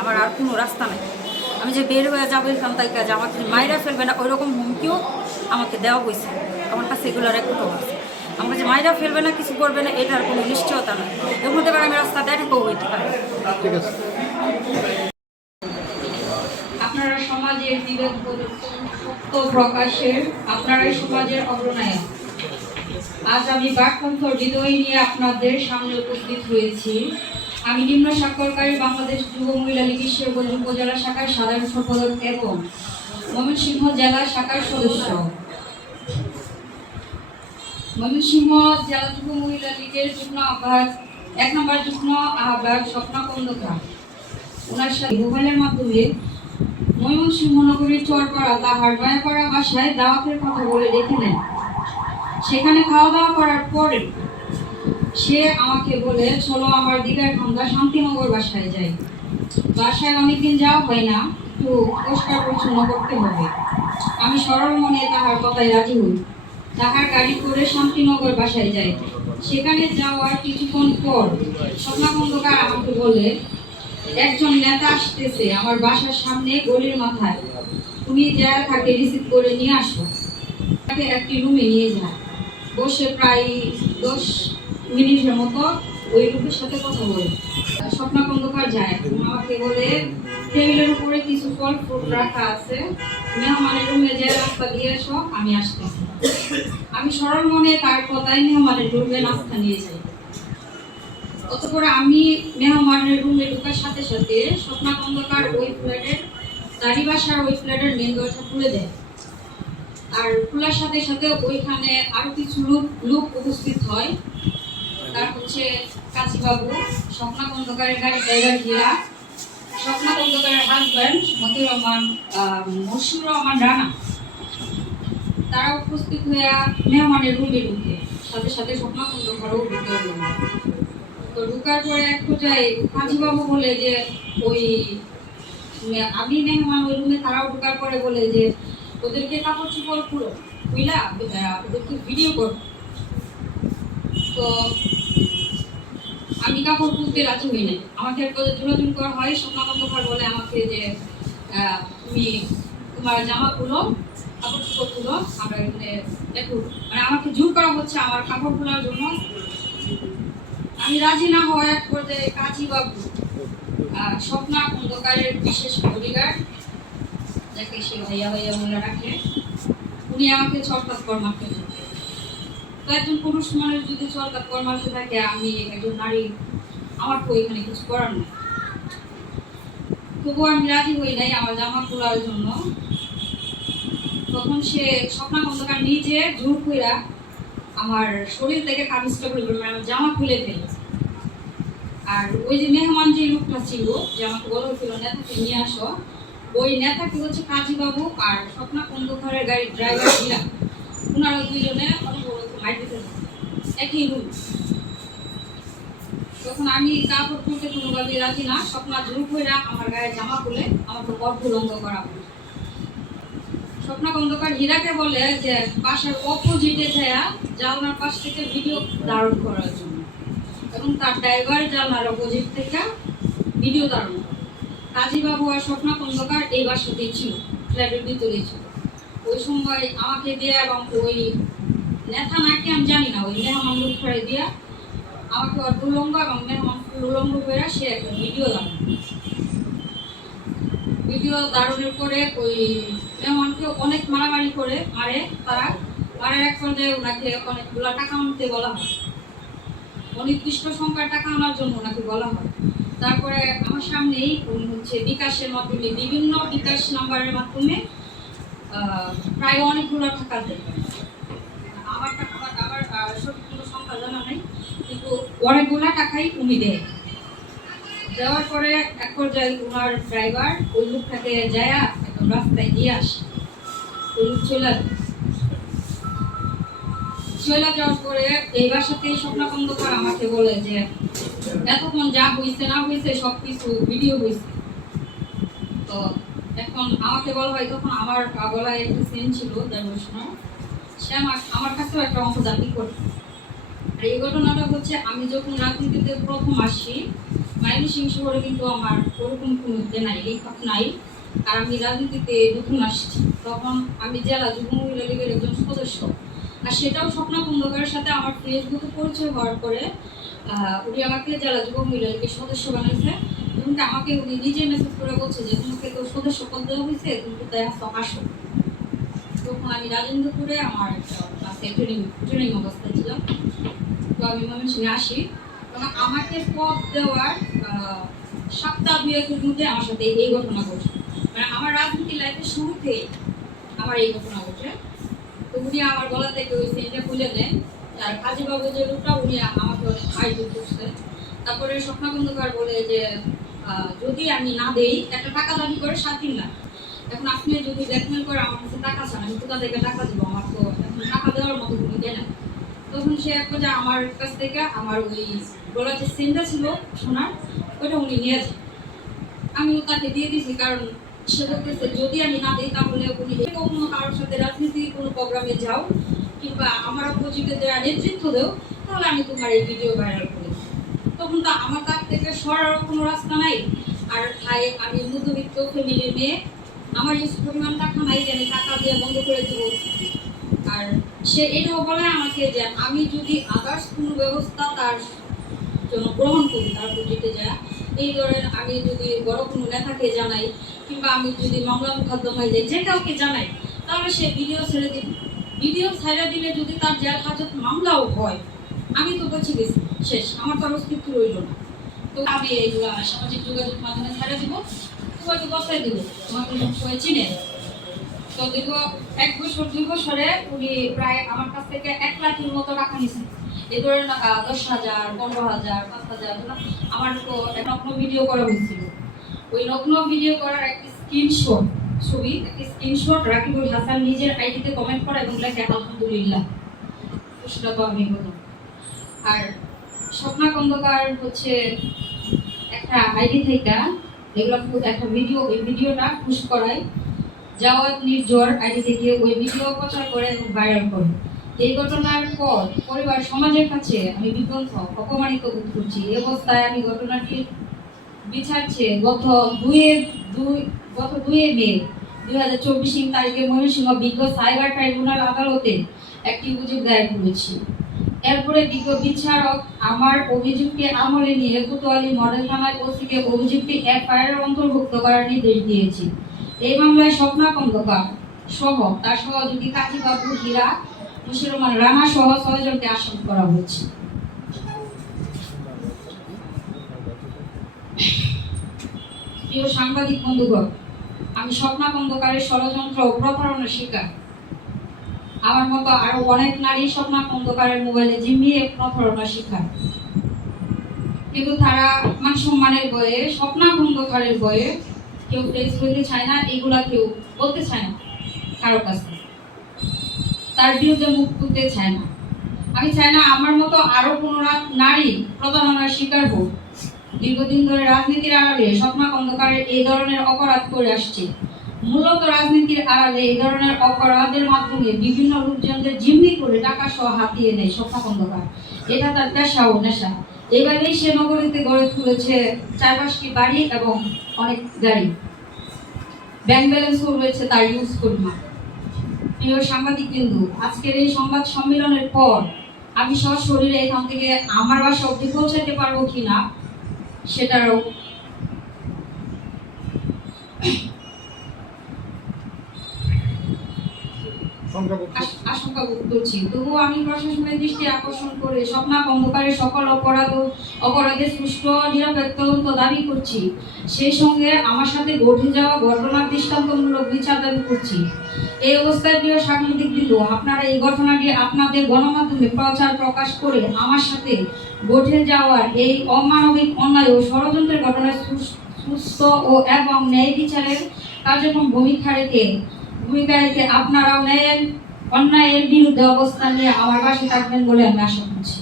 আমার আর কোনো রাস্তা নেই। আমি যে বের হয়ে যাবো এখান থেকে, যে আমাকে মাইরা ফেলবে না ওইরকম হুমকিও আমাকে দেওয়া হয়েছে। আমার কাছে এগুলো রেকর্ডও হয়েছে। আমাকে যে মাইরা ফেলবে না, কিছু করবে না, এটার কোনো নিশ্চয়তা নেই। এর মধ্যে আমি রাস্তা দেখেও হইতে পারি। ঠিক আছে। আপনারা সমাজের বিবেক সত্য প্রকাশের, আপনারাই সমাজের অগ্রনায়ক। আজ আমি বাককণ্ঠ হৃদয় নিয়ে আপনাদের সামনে উপস্থিত হয়েছি। আমি নিম্ন স্বাক্ষরকারী বাংলাদেশ যুব মহিলা লীগের শেরগঞ্জ উপজেলা শাখার সাধারণ সম্পাদক এবং ময়মনসিংহ জেলা শাখার সদস্য। ময়মনসিংহ জেলা যুব মহিলা লীগের যুগ্ম আহ্বায়ক, 1 নম্বর যুগ্ম আহ্বায়ক স্বপ্না খন্দকার। ওনার সাথে মোবাইলের মাধ্যমে ময়মনসিংহ নগরীর চরপাড়া তাহার নয়াপাড়া বাসায় দাওয়াতের কথা বলে ডেকে নেন। সেখানে খাওয়া দাওয়া করার পরে সে আমাকে বলে, চলো আমার দিঘারখান্দা শান্তিনগর বাসায় যাই। বাসায় অনেকদিন যাওয়া হয় না, একটু পরিষ্কার পরিচ্ছন্ন করতে হবে। আমি সরল মনে তাহার কথায় রাজি হই। তাহার গাড়ি করে শান্তিনগর বাসায় যাই। সেখানে যাওয়ার কিছুক্ষণ পর স্বপ্না খন্দকার আমাকে বলে, একজন নেতা আসতেছে আমার বাসার সামনে গলির মাথায়, তুমি যা তাকে রিসিভ করে নিয়ে আসো। তাকে একটি রুমে নিয়ে যায়। বসে প্রায় 10 মিনিটের মতো ওই লোকের সাথে কথা বলে স্বপ্না খন্দকার যায়। আমাকে বলে, টেবিলের উপরে কিছু ফল ফ্রুট রাখা আছে, মেহমানের রুমে যে রাস্তা দিয়ে এসো, আমি আসতেছি। আমি সরল মনে তার কথায় মেহমানের রুমে নাস্তা নিয়ে যাই। অতঃপর আমি মেহমানের রুমে ঢোকার সাথে সাথে স্বপ্না খন্দকার ওই ফ্ল্যাটের দাড়ি বাসার ওই ফ্ল্যাটের মেন দরজা খুলে দেয়। আর খোলার সাথে সাথে ওইখানে আরো কিছু লোক উপস্থিত হয়। তার হচ্ছে কাজীবাবু, স্বপ্না খন্দকারের গাড়ি ড্রাইভার হীরা, স্বপ্না খন্দকারের হাজব্যান্ড মশিউর রহমান রানা। তারা উপস্থিত হয়ে মেহমানের রুমে ঢুকে, সাথে সাথে স্বপ্না খন্দকারও ঢুকে গেল। তো ঢুকার পরে এক পর্যায়ে কাজীবাবু বলে যে, ওই আমি মেহমান ওই রুমে, তারাও ঢুকার পরে বলে যে, ওদেরকে কাপড় চোপড় পুরো বুঝলা, ওদেরকে ভিডিও করো। তো আমি কাপড় তুলতে রাজি হই না। আমাকে একটা জোরাজুরি করা হয়। স্বপ্না খন্দকার বলে আমাকে যে, তুমি তোমার জামা খুলো, কাপড় চোপড় খুলো, আমরা এখানে দেখো, মানে আমাকে জোর করা হচ্ছে আমার কাপড় খোলার জন্য। আমি রাজি না হওয়ার এক পর্যায়ে কাজীবাবু, স্বপ্না খন্দকারের বিশেষ বডিগার্ড, যাকে সে ভাইয়া ভাইয়া বলে রাখে, উনি আমাকে ছটফট মারতে থাকে। তো একজন পুরুষ মানুষ যদি ছটফট মারতে থাকে, আমি একজন নারী, আমার তো এখানে কিছু করার নেই। তবুও আমি রাজি হই নাই আমার জামা খোলার জন্য। তখন সে স্বপ্না খন্দকার নিজে জোর কইরা আমার শরীর থেকে কামিজটা খুলে, মানে আমার জামা খুলে ফেলে। আর ওই যে মেহমান যে লোকটা ছিল, যে আমাকে বলা হয়েছিল নেতাকে নিয়ে আসো, ওই নেতাকে হচ্ছে কাজীবাবু আর স্বপ্না খন্দকারের গাড়ির ড্রাইভার হীরা, ওনারা দুইজনে মাইতে একই রুম। তখন আমি কাপড় খুলতে কোনোভাবেই রাজি না। স্বপ্না জোর করে আমার গায়ে জামা খুলে আমাকে অর্ধলঙ্গ করা হলো। স্বপ্না খন্দকার হীরাকে বলে যে, বাসার অপোজিটে যায় জানলার পাশ থেকে ভিডিও ধারণ করার জন্য, এবং তার ড্রাইভার জানলার অপোজিট থেকে ভিডিও ধারণ করে। কাজীবাবু আর স্বপ্না খন্দকার এই বাসাতেই ছিল, ফ্ল্যাটের ভিতরেই ছিল। ওই সময় আমাকে দিয়ে, এবং ওই নেতা নাকি আমি জানি না, ওই মেহমান লোক করে দিয়ে আমাকে অর্ধলঙ্গ এবং মেহমান উলঙ্গ করে সে একটা ভিডিও ধারণের পরে ওই মেহমানকে অনেক মারামারি করে মারে তারা। মারার এক পর্যায়ে ওনাকে অনেকগুলো টাকা আনতে বলা হয়, অনির্দিষ্ট সংখ্যার টাকা আনার জন্য ওনাকে বলা হয়। তারপরে আমার সামনেই উনি হচ্ছে বিকাশের মাধ্যমে, বিভিন্ন বিকাশ নাম্বারের মাধ্যমে প্রায় অনেকগুলো টাকা দেয়। আমার সঠিক কোনো সংখ্যা জানা নাই, কিন্তু অনেকগুলো টাকাই উনি দেয়। দেওয়ার পরে এক পর্যায়ে ওনার ড্রাইভার ওই লোকটাকে যায় একদম রাস্তায় দিয়ে আসে। ওই লোক চলে যাওয়ার পরে এই বাসাতেই স্বপ্না খন্দকার আমাকে বলে যে, এতক্ষণ যা হয়েছে না হয়েছে সবকিছু ভিডিও হয়েছে। তো এখন আমাকে বলা হয়, তখন আমার গলায় একটা সেন ছিল দেড়, সে আমার কাছেও একটা অংশ দাবি করে। আর এই ঘটনাটা হচ্ছে, আমি যখন রাজনীতিতে প্রথম আসি, ময়মনসিংহ শহরে কিন্তু আমার ওরকম কোনো নাই, লেখক নাই। আর আমি রাজনীতিতে নতুন আসছি, তখন আমি জেলা যুব মহিলা লীগের একজন সদস্য। আর সেটাও স্বপ্না খন্দকারের সাথে আমার ফেসবুকে পরিচয় হওয়ার পরে উনি আমাকে জেলা যুব মহিলা লীগের সদস্য বানাইছে। এবং আমাকে উনি নিজে মেসেজ করে বলছে যে তোমাকে তো সদস্য পদ দেওয়া হয়েছে, তুমি তো তাই আসো। তখন আমি রাজেন্দ্রপুরে আমার ক্লাসে ট্রেনিং অবস্থায় ছিলাম। তো আমি ময়মনসিংহে আসি, এবং আমাকে পদ দেওয়ার 7-2 মধ্যে আমার সাথে এই ঘটনা ঘটে। মানে আমার রাজনীতি লাইফের শুরুতেই আমার এই ঘটনা ঘটে। তো উনি আমার গলা থেকে ওই সেন্টটা খুলে নেন। আর কাজীবাবু যে লোকটা, উনি আমাকে অনেক আয়োজন করছে। তারপরে স্বপ্না খন্দকার বলে যে যদি আমি না দেই, একটা টাকা দাবি করে 7 লাখ। এখন আপনি যদি ব্ল্যাকমেল করে আমার কাছে টাকা চান, আমি কোথা থেকে টাকা দিব? আমার তো এখন টাকা দেওয়ার মতো কোনো দেয় না। তখন সে এক পর্যায়ে আমার কাছ থেকে আমার ওই গলার যে সেন্টটা ছিল সোনার, ওইটা উনি নিয়ে যায়। আমিও তাকে দিয়ে দিয়েছি, কারণ সে বলতেছে যদি আমি না দিই তাহলে উনি কখনো কারোর সাথে রাজনীতি কোনো প্রোগ্রামে যাও কিংবা আমার অপোজিটে যারা নেতৃত্ব দেও, তাহলে আমি তোমার এই ভিডিও ভাইরাল করি। তখন তো আমার তার থেকে সরারও কোনো রাস্তা নাই। আর ভাই, আমি মধ্যবিত্ত ফ্যামিলির মেয়ে, আমার এই পরিমাণ টাকা নাই যে আমি টাকা দিয়ে বন্ধ করে দেবো। আর সে এটাও বলে আমাকে যে আমি যদি আদার্স কোনো ব্যবস্থা তার জন্য গ্রহণ করি, তার প্রতিতে যায় এই ধরনের, আমি যদি বড় কোনো নেতাকে জানাই কিংবা আমি যদি মামলা মোকদ্দমায় যাই, যে কাউকে জানাই, তাহলে সে ভিডিও ছেড়ে দিবে। ভিডিও ছেড়ে দিলে যদি তার জেল হাজত মামলাও হয়, আমি তো বেঁচে গেছি, শেষ, আমার তো অস্তিত্ব রইল না। তো আমি এইগুলো সামাজিক যোগাযোগ মাধ্যমে ছেড়ে দেবো, তোমাকে বসাই দেবো, তোমাকে সবাই চিনে। তো দীর্ঘ 1 বছর 2 বছরে উনি প্রায় আমার কাছ থেকে 1 লাখের মতো টাকা নিয়েছেন। এই ধরেন 10,000, 15,000, 5,000, আমার তো নগ্ন ভিডিও করা হয়েছিল। ওই নগ্ন ভিডিও করার একটা স্ক্রিনশট ছবি, একটা স্ক্রিনশট রাকিবুল হাসান নিজের আইডিতে কমেন্ট করা এবং লেখা আলহামদুলিল্লাহ। সেটা তো আমি বললাম। আর স্বপ্না খন্দকার হচ্ছে একটা আইডি থেকে এগুলো একটা ভিডিও, ওই ভিডিওটা পুশ করায় জাওয়াত নির্জর আইডি থেকে ওই ভিডিও প্রচার করে এবং ভাইরাল করে। এই ঘটনার পর পরিবার সমাজের কাছে আমি বিধ্বস্ত, অপমানিত বোধ করছি। এই অবস্থায় আমি ঘটনাটি বিচার চেয়ে গত 2 মে 2024 তারিখে ময়মনসিংহ বিজ্ঞ সাইবার ট্রাইব্যুনাল আদালতে একটি অভিযোগ দায়ের করেছি। এরপরে বিজ্ঞ বিচারক আমার অভিযোগকে আমলে নিয়ে কোতোয়ালি মডেল থানায় ওসিকে অভিযোগটি এফআইআর অন্তর্ভুক্ত করার নির্দেশ দিয়েছি। এই মামলায় স্বপ্না খন্দকার সহ তার সহযোগী কাজীবাবু, হীরা, মুশিরুমান রানা সহ 6 জনকে আসামি করা হয়েছে। প্রিয় সাংবাদিক বন্ধুগণ, আমি স্বপ্না খন্দকারের ষড়যন্ত্র ও প্রতারণার শিকার। আমার মতো আরো অনেক নারী স্বপ্না খন্দকারের মোবাইলে জিম্মিয়ে প্রতারণার শিকার। কিন্তু তারা মান সম্মানের বয়ে, স্বপ্না খন্দকারের বয়ে কেউ ফেস করতে চায় না, এগুলা কেউ বলতে চায় না কারো কাছে, তার বিরুদ্ধে মুখ তুলতে চায় না। আমি চাই না আমার মতো আরো কোনো নারী প্রতারণার শিকার হোক। দীর্ঘদিন ধরে রাজনীতির আড়ালে স্বপ্না খন্দকারের এই ধরনের অপরাধ করে আসছে। মূলত রাজনীতির আড়ালে এই ধরনের অপরাধের মাধ্যমে বিভিন্ন লোকজনদের জিম্মি করে টাকা সহ হাতিয়ে নেয় স্বপ্না খন্দকার। এটা তার পেশা ও নেশা। এভাবেই সে নগরীতে গড়ে তুলেছে 4-5টি বাড়ি এবং অনেক গাড়ি। ব্যাংক ব্যালেন্সও রয়েছে তার ইউজ পরিমাণ। প্রিয় সাংবাদিক বিন্দু, আজকের এই সংবাদ সম্মেলনের পর আমি সশরীরে এখান থেকে আমার বাসা অবধি পৌঁছাতে পারবো কিনা সেটারও আশঙ্কা বোধ করছি। তবুও আমি প্রশাসনের দৃষ্টি আকর্ষণ করে স্বপ্না খন্দকারের সকল অপরাধের সুষ্ঠু নিরপেক্ষ তদন্ত দাবি করছি। সেই সঙ্গে আমার সাথে ঘটে যাওয়া ঘটনার দৃষ্টান্তমূলক বিচার দাবি করছি। এই অবস্থায় প্রিয় সাংবাদিক বিন্দু, আপনারা এই ঘটনাটি আপনাদের গণমাধ্যমে প্রকাশ করে আমার সাথে ঘটে যাওয়ার এই অমানবিক অন্যায় ও ষড়যন্ত্রের ঘটনায় সুস্থ ও এবং ন্যায় বিচারের কার্যক্রম ভূমিকা রেখে আপনারাও অন্যায়ের বিরুদ্ধে অবস্থান নিয়ে আমার পাশে থাকবেন বলে আমি আশা করছি।